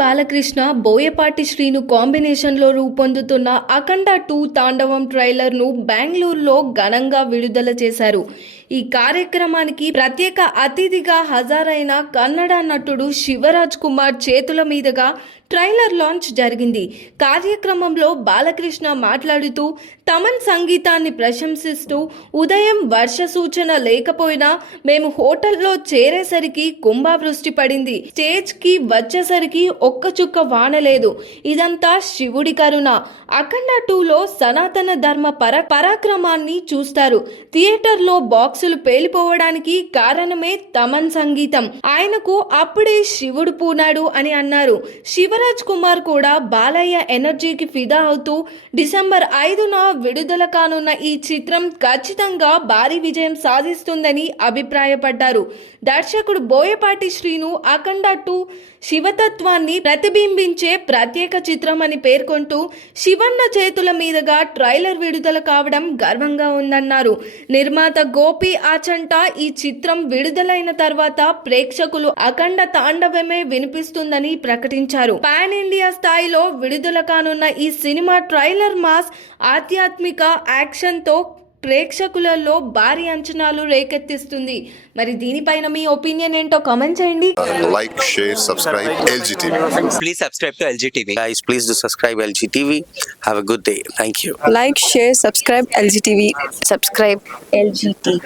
బాలకృష్ణ బోయపాటి శ్రీను కాంబినేషన్లో రూపొందుతున్న అఖండ 2 తాండవం ట్రైలర్ను బెంగళూరులో ఘనంగా విడుదల చేశారు. ఈ కార్యక్రమానికి ప్రత్యేక అతిథిగా హాజరైన కన్నడ నటుడు శివరాజ్ కుమార్ చేతుల మీదుగా ట్రైలర్ లాంచ్ జరిగింది. కార్యక్రమంలో బాలకృష్ణ మాట్లాడుతూ తమన్ సంగీతాన్ని ప్రశంసిస్తూ ఉదయం వర్ష సూచన లేకపోయినా మేము హోటల్లో చేరేసరికి కుంభవృష్టి పడింది. స్టేజ్ కి వచ్చేసరికి ఒక్క చుక్క వాన లేదు. ఇదంతా శివుడి కరుణ. అఖండ 2లో సనాతన ధర్మ పరాక్రమాన్ని చూస్తారు. థియేటర్లో బాక్సులు పేలిపోవడానికి కారణమే తమన్ సంగీతం. ఆయనకు అప్పుడే శివుడు పూనాడు అని అన్నారు. శివరాజ్ కుమార్ కూడా బాలయ్య ఎనర్జీకి ఫిదా అవుతూ డిసెంబర్ 5న విడుదల కానున్న ఈ చిత్రం ఖచ్చితంగా భారీ విజయం సాధిస్తుందని అభిప్రాయపడ్డారు. దర్శకుడు బోయపాటి శ్రీను అఖండ 2 శివతత్వాన్ని ప్రతిబింబించే ప్రత్యేక చిత్రం అని పేర్కొంటూ శివన్న చేతుల మీదుగా ట్రైలర్ విడుదల కావడం గర్వంగా ఉందన్నారు. నిర్మాత గోపి ఆచంట ఈ చిత్రం విడుదలైన తర్వాత ప్రేక్షకులు అఖండ తాండవమే వినిపిస్తుందని ప్రకటించారు. పాన్ ఇండియా స్థాయిలో విడుదల కానున్న ఈ సినిమా ట్రైలర్ మాస్ ఆధ్యాత్మిక యాక్షన్తో ప్రేక్షకులలో భారీ అంచనాలు రేకెత్తిస్తుంది. మరి దీనిపైన మీ ఒపీనియన్ ఏంటో కామెంట్ చేయండి. Like, share, subscribe LG TV. Please subscribe to LG TV. Guys, please do subscribe LG TV. Have a good day. Thank you. Like, share, subscribe LG TV. subscribe LG TV.